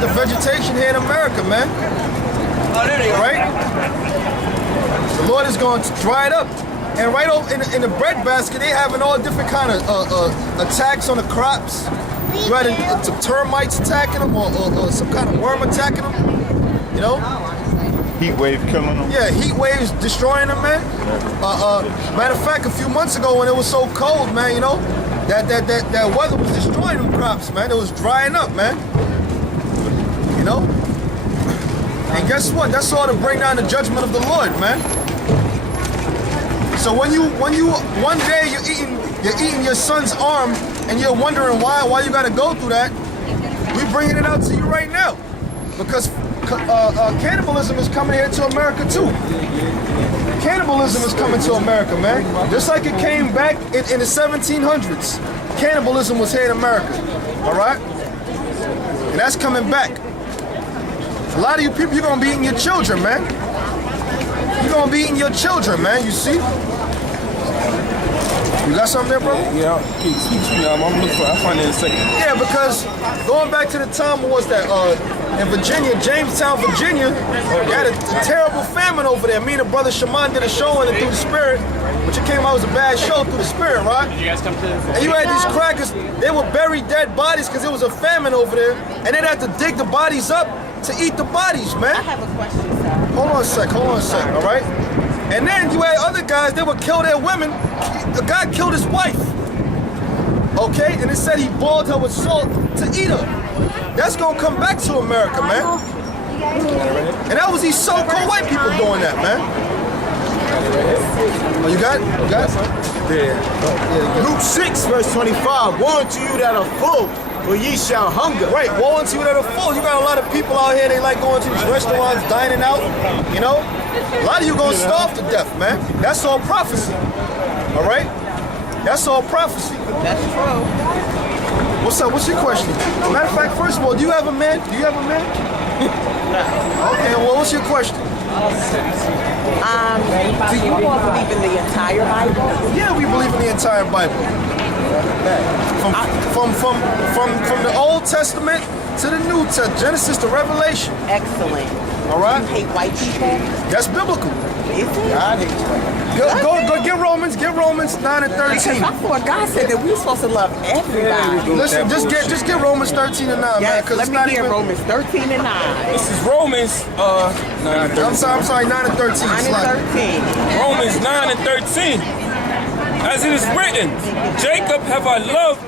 the vegetation here in America, man. Oh, there they go. Right? The Lord is going to dry it up. And right over in the bread basket, they having all different kind of attacks on the crops. You had termites attacking them or some kind of worm attacking them. You know? Heat wave killing them. Yeah, heat waves destroying them, man. Matter of fact, a few months ago when it was so cold, man, you know, that weather was destroying them crops, man. It was drying up, man. You know? And guess what? That's all to bring down the judgment of the Lord, man. So when you one day you're eating your son's arm and you're wondering why you gotta go through that, we bringing it out to you right now. Because cannibalism is coming here to America too. Cannibalism is coming to America, man. Just like it came back in the 1700s. Cannibalism was here in America, all right? And that's coming back. A lot of you people, you're gonna be eating your children, man. You're gonna be eating your children, man, you see? You got something there, bro? Yeah, I'm looking for it. I'll find it in a second. Yeah, because going back to the time, what was that? In Virginia, Jamestown, Virginia, they had a terrible famine over there. Me and the brother Shaman did a show on it through the spirit, which it came out as a bad show through the spirit, right? Did you guys come to this? And you had these crackers, they would bury dead bodies because it was a famine over there, and they'd have to dig the bodies up to eat the bodies, man. I have a question, sir. Hold on a sec, all right? And then you had other guys, they would kill their women. The guy killed his wife, okay? And it said he boiled her with salt to eat her. That's gonna come back to America, man. And that was these so-called white people doing that, man. Oh, you got it? You got it? Yeah. Luke 6, verse 25. Woe unto you that are full, for ye shall hunger. Right, woe unto you that are full. You got a lot of people out here, they like going to these restaurants, dining out, you know? A lot of you gonna starve to death, man. That's all prophecy. All right? That's all prophecy. That's true. What's up? What's your question? Matter of fact, first of all, do you have a man? Do you have a man? Okay, well, what's your question? Do you all believe in the entire Bible? Yeah, we believe in the entire Bible. From the Old Testament to the New Testament, Genesis to Revelation. Excellent. All right? You hate white people? That's biblical. Is it? Go get Romans 9 and 13. Because I thought God said that we're supposed to love everybody. Listen, just get Romans 13 and 9, man. Yes, Because let it's me not hear even. Romans 13 and 9. This is Romans 9 and 13. I'm sorry, 9 and 13. 9 and 13. Romans 9 and 13. As it is written, Jacob have I loved,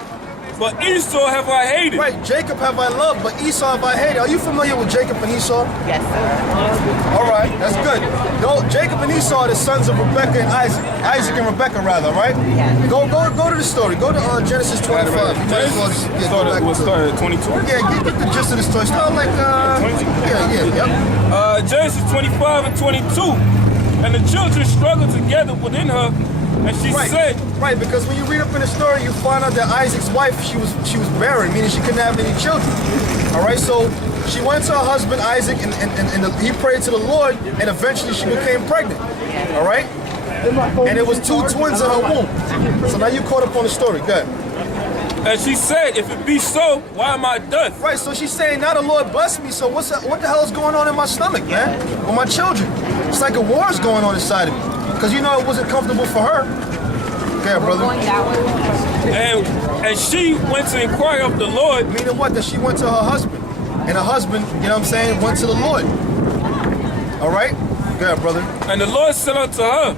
but Esau have I hated. Right, Jacob have I loved, but Esau have I hated. Are you familiar with Jacob and Esau? Yes, sir. All right, that's good. No, Jacob and Esau are the sons of Rebecca and Isaac. Isaac and Rebecca, rather, right? Yes. Go to the story. Go to Genesis 25. You might as well go back We'll to start at 22. Yeah, get the gist of the story. Start like, 22? yep. Genesis 25 and 22. And the children struggled together within her, and she said, Right, because when you read up in the story, you find out that Isaac's wife, she was barren, meaning she couldn't have any children. All right, so she went to her husband Isaac, and he prayed to the Lord, and eventually she became pregnant. All right, and it was 2 twins in her womb. So now you caught up on the story. Go ahead. and she said, if it be so, why am I done? Right, so she's saying, now the Lord blessed me, so what the hell is going on in my stomach, man? With my children. It's like a war's going on inside of me. Because you know it wasn't comfortable for her. Yeah, brother. And she went to inquire of the Lord. Meaning what? That she went to her husband. And her husband, you know what I'm saying, went to the Lord. All right? Go ahead, brother. And the Lord said unto her,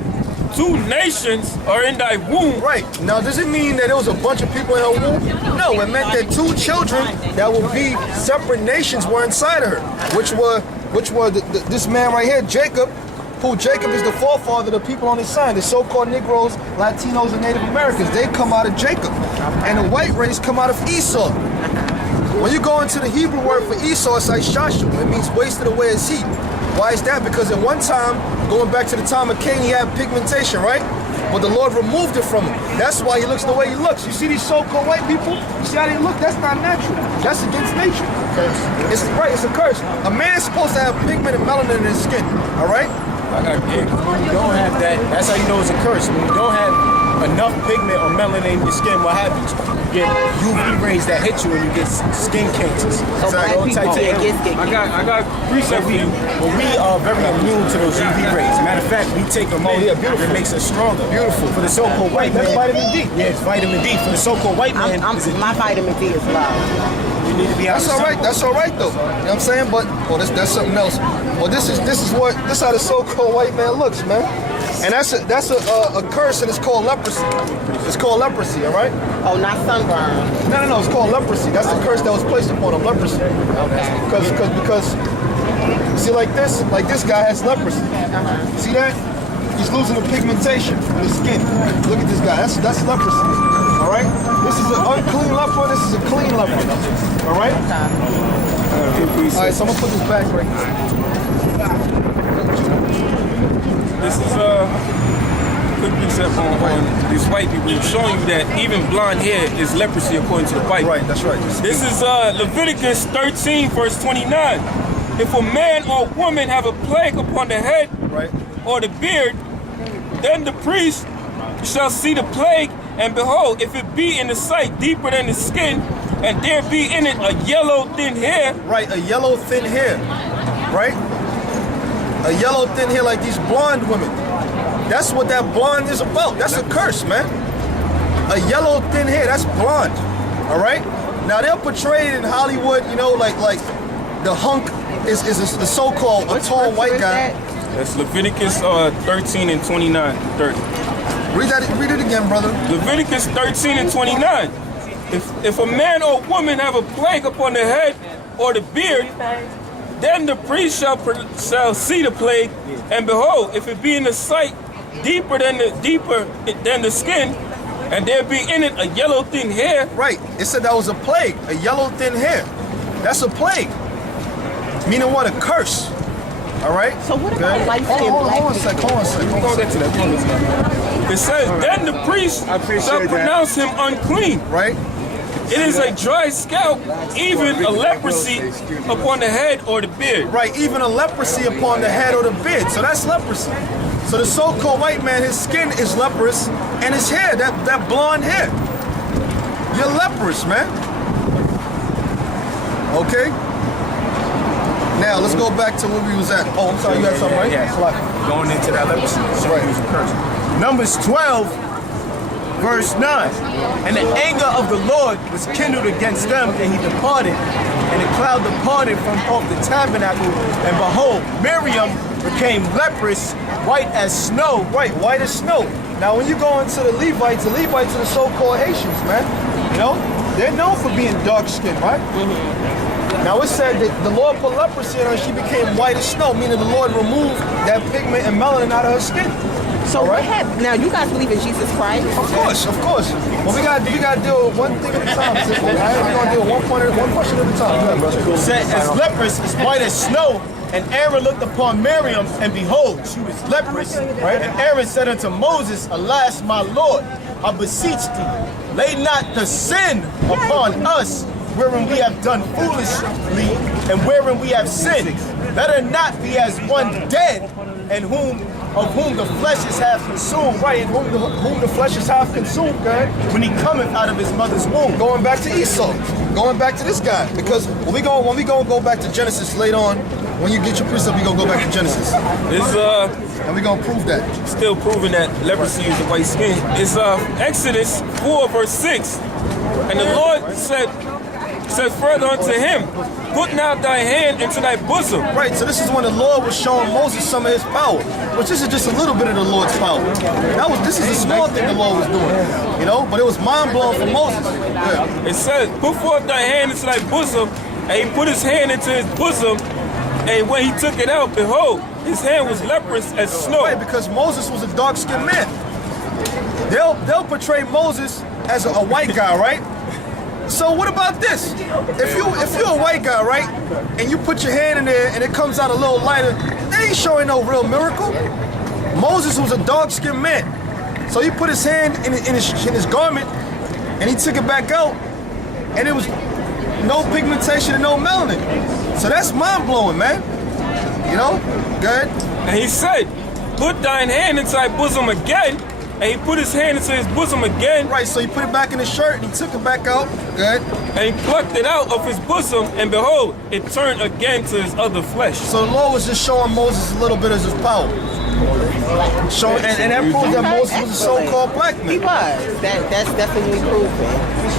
2 nations are in thy womb. Right. Now, does it mean that there was a bunch of people in her womb? No, it meant that 2 children that would be separate nations were inside of her, which were this man right here, Jacob, who Jacob is the forefather of the people on his side, the so-called Negroes, Latinos, and Native Americans. They come out of Jacob. And the white race come out of Esau. When you go into the Hebrew word for Esau, it's like shashu. It means wasted away as heat. Why is that? Because at one time, going back to the time of Cain, he had pigmentation, right? But the Lord removed it from him. That's why he looks the way he looks. You see these so-called white people? You see how they look? That's not natural. That's against nature. It's right, it's a curse. A man's supposed to have pigment and melanin in his skin, all right? When you don't have that, that's how you know it's a curse. When you don't have enough pigment or melanin in your skin, what happens? get UV rays that hit you and you get skin cancers. So black All people types of can't get illness. skin I got precept for you. But we are very immune to those UV rays. Matter of fact, we take them in. It makes us stronger. Beautiful. For the so-called white man. That's vitamin D. Yeah, it's vitamin D. For the so-called white man, My vitamin D is low. you need to be That's all right. That's all right though. You know what I'm saying? But that's something else. Well, this is how the so-called white man looks, man. And that's a curse, and it's called leprosy. It's called leprosy, all right? Oh, not sunburn. No. It's called leprosy. That's the curse that was placed upon him, leprosy. Okay. Because see, like this guy has leprosy. See that? He's losing the pigmentation in his skin. Look at this guy. That's leprosy. All right. This is an unclean leper. This is a clean leper. All right. All right. So I'm gonna put this back right here. This is quick precept on these white people, showing you that even blonde hair is leprosy according to the Bible. Right. That's right. This is Leviticus 13, verse 29. If a man or woman have a plague upon the head Right. or the beard, then the priest shall see the plague, and behold, if it be in the sight deeper than the skin, and there be in it a yellow thin hair, Right. A yellow thin hair. Right. A yellow thin hair like these blonde women. That's what that blonde is about. That's a curse, man. A yellow thin hair, that's blonde. All right? Now they'll portray it in Hollywood, you know, like the hunk is the so-called a tall white guy. that's Leviticus 13 and 29, 30. Read it again, brother. Leviticus 13 and 29. If a man or woman have a plague upon the head or the beard, then the priest shall see the plague, and behold, if it be in the sight deeper than the skin, and there be in it a yellow thin hair. Right. It said that was a plague, a yellow thin hair. That's a plague. Meaning what? A curse. All right? So what about light-skinned black Hold on a sec. We're gonna get to that. It says, then the priest shall pronounce him unclean. Right? It is a dry scalp, even a leprosy upon the head or the beard. Right, even a leprosy upon the head or the beard. So that's leprosy. So the so-called white man, his skin is leprous, and his hair, that blonde hair. You're leprous, man. Okay? Now, let's go back to where we was at. Oh, I'm sorry, you had something, right? Yeah. Going into that leprosy. Right. He was a curse. Numbers 12, verse 9. And the anger of the Lord was kindled against them, and he departed. And the cloud departed from off the tabernacle, and behold, Miriam became leprous, white as snow. Right, white as snow. Now, when you go into the Levites are the so-called Haitians, man. You know, they're known for being dark-skinned, right? Now, it said that the Lord put leprosy on her, and she became white as snow, meaning the Lord removed that pigment and melanin out of her skin. So what happened? Now you guys believe in Jesus Christ? Of course. Well, we gotta deal with one thing at a time, sis. We're gonna deal with one question at a time. It said, as leprous, as white as snow. And Aaron looked upon Miriam, and behold, she was leprous. Right? And Aaron said unto Moses, alas, my Lord, I beseech thee, lay not the sin upon us, wherein we have done foolishly, and wherein we have sinned. Let her not be as one dead, and of whom the flesh is half consumed. Right, and whom the flesh is half consumed, God. When he cometh out of his mother's womb. Going back to Esau, going back to this guy, because when we gonna go back to Genesis later on, when you get your precept, we gonna go back to Genesis, It's and we gonna prove that. still proving that leprosy is a white skin. It's Exodus 4, verse 6. And the Lord said further unto him, put now thy hand into thy bosom. Right, so this is when the Lord was showing Moses some of his power, which this is just a little bit of the Lord's power. This is a small thing the Lord was doing, you know, but it was mind blowing for Moses. Yeah. It says, put forth thy hand into thy bosom, and he put his hand into his bosom, and when he took it out, behold, his hand was leprous as snow. Right, because Moses was a dark-skinned man. They'll portray Moses as a white guy, right? So what about this? If you're a white guy, right, and you put your hand in there and it comes out a little lighter, they ain't showing no real miracle. Moses was a dark-skinned man, so he put his hand in his garment and he took it back out, and it was no pigmentation and no melanin. So that's mind-blowing, man. You know? Go ahead. And he said, put thine hand into thy bosom again, and he put his hand into his bosom again, Right, so he put it back in his shirt and he took it back out. Good. and he plucked it out of his bosom, and behold, it turned again to his other flesh. So the Lord was just showing Moses a little bit of his power. Showing, and that proves that Moses was a so-called black He man. was. That's definitely proven.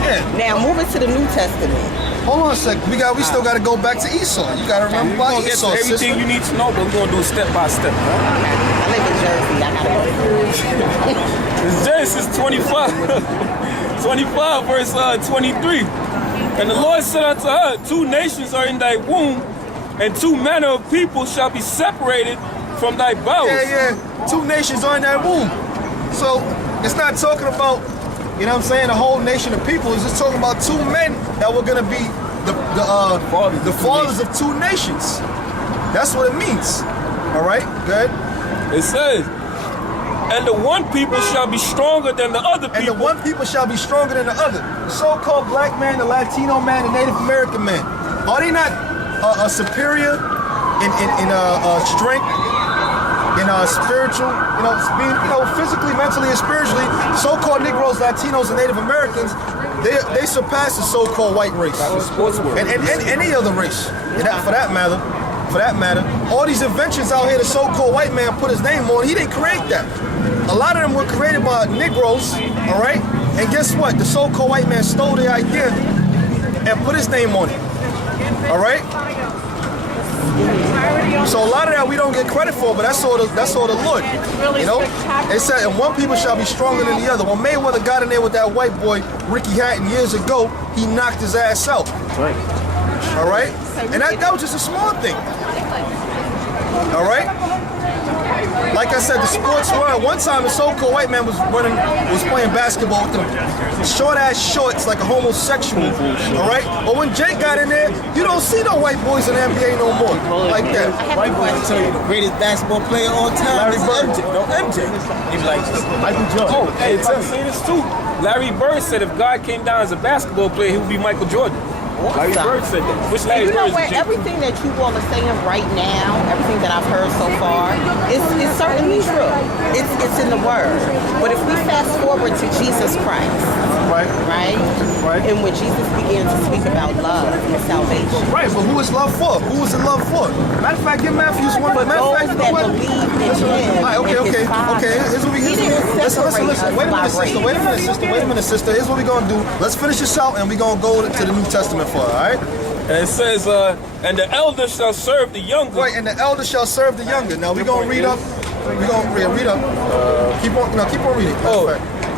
Yeah. Now moving to the New Testament. Hold on a second. We still got to go back to Esau. You got to remember We're about gonna get to Esau, everything sister. you need to know, but we're gonna do it step by step. I live in Jersey. I gotta go. It's Genesis 25, 25 verse 23. And the Lord said unto her, 2 nations are in thy womb, and 2 manner of people shall be separated from thy bowels. Yeah. 2 nations are in that womb. So it's not talking about, you know what I'm saying, the whole nation of people. It's just talking about 2 men that were going to be the fathers of 2 nations. That's what it means. All right, good. It says, and the one people shall be stronger than the other And the people. one people shall be stronger than the other. The so-called black man, the Latino man, the Native American man. Are they not superior in strength, in spiritual, being, physically, mentally, and spiritually? So-called Negroes, Latinos, and Native Americans, they surpass the so-called white race and any other race, for that matter. All these inventions out here, the so-called white man put his name on. He didn't create that. A lot of them were created by Negroes, all right? And guess what? The so-called white man stole the idea and put his name on it, all right? So a lot of that we don't get credit for, but that's all the Lord, It said, and one people shall be stronger than the other. When Mayweather got in there with that white boy, Ricky Hatton, years ago, he knocked his ass out. Right. All right? And that was just a small thing. All right? Like I said, the sports world, one time the so-called white man was playing basketball with them short-ass shorts like a homosexual, all right? But when Jake got in there, you don't see no white boys in the NBA no more like that. White boy tell you the greatest basketball player of all time is MJ. No, MJ. He's like Michael Jordan. Oh, hey, tell me this too. Larry Bird said if God came down as a basketball player, he would be Michael Jordan. Larry Bird said that. Which And Larry you know Bird what? is Everything that you all are saying right now, everything that I've heard so far, is certainly true. It's in the Word. But if we fast forward to Jesus Christ, Right. and when Jesus began to speak about love and salvation, Right, but who is love for? Who is the love for? Matter of fact, give Matthew's one. for Matter of those fact, you know that what? believe in Him All right, and His Father, okay. Here's what we He didn't listen. separate Wait a minute, us by sister. race. Wait a minute, sister. Here's what we're gonna do. Let's finish this out, and we're gonna go to the New Testament for it. All right? And it says, and the elder shall serve the younger. Right, and the elder shall serve the younger. Now we're gonna read up. We're gonna read up. Keep on reading. Oh,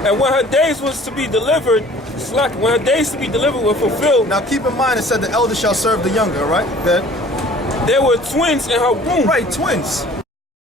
and when her days was to be delivered, when her days to be delivered were fulfilled, Now keep in mind it said the elder shall serve the younger. Right? Good. there were twins in her womb. Right, twins.